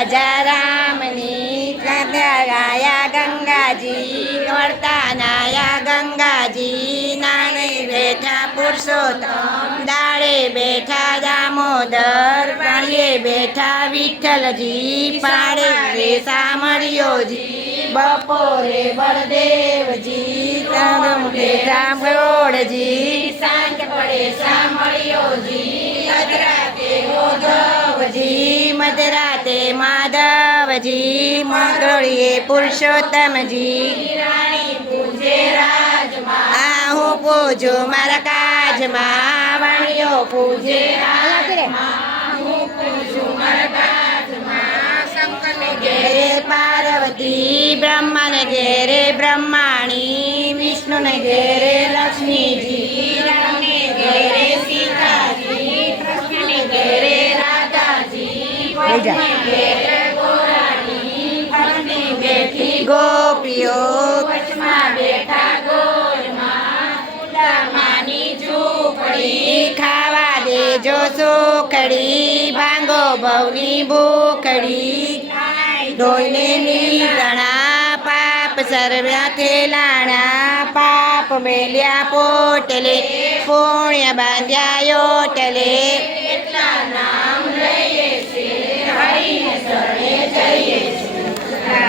રાજા રામની ગાયા ગંગાજી વળતા નાયા ગંગાજી નાને બેઠા પુરુષોત્તમ દાડે બેઠા દામોદર પાળીએ બેઠા વિઠ્ઠલજી પાડે રે સામળિયોજી બપોરે બળદેવજી તરમ બેઠા ભરોડજી સાંજ પડે સામળિયોજી મધરાતે ઉદ્ધવજી મધરાતે માધવજી મંગળીએ પુરુષોત્તમજી રાણી પૂજે રાજમાં આ હું પૂજું મારા કાજમાં વાણીઓ પૂજે રાજમાં હું પૂજું મારા કાજમાં શંકરને ઘેરે પાર્વતી બ્રહ્માને ઘેરે બ્રહ્માણી વિષ્ણુને ઘેરે લક્ષ્મીજી રામને ઘેરે સીતાજી કૃષ્ણને ઘેરે રાધાજી ભગવાનને ઘેરે ગોરાણી ફળની બેઠી ગોપીઓ વચમાં બેઠા ગોરમાં ઉદામાની ઝૂંપડી ખાવા દેજો સુખડી ભાંગો ભવની ભૂખડી ધોઈને નીરણા પાપ સર્વ્યા થેલાણા પાપ મેલ્યા પોટલે પુણ્ય બાંધ્યા યોટલે એટલા નામ લઈએ છે હરિને શરણે જઈએ છે.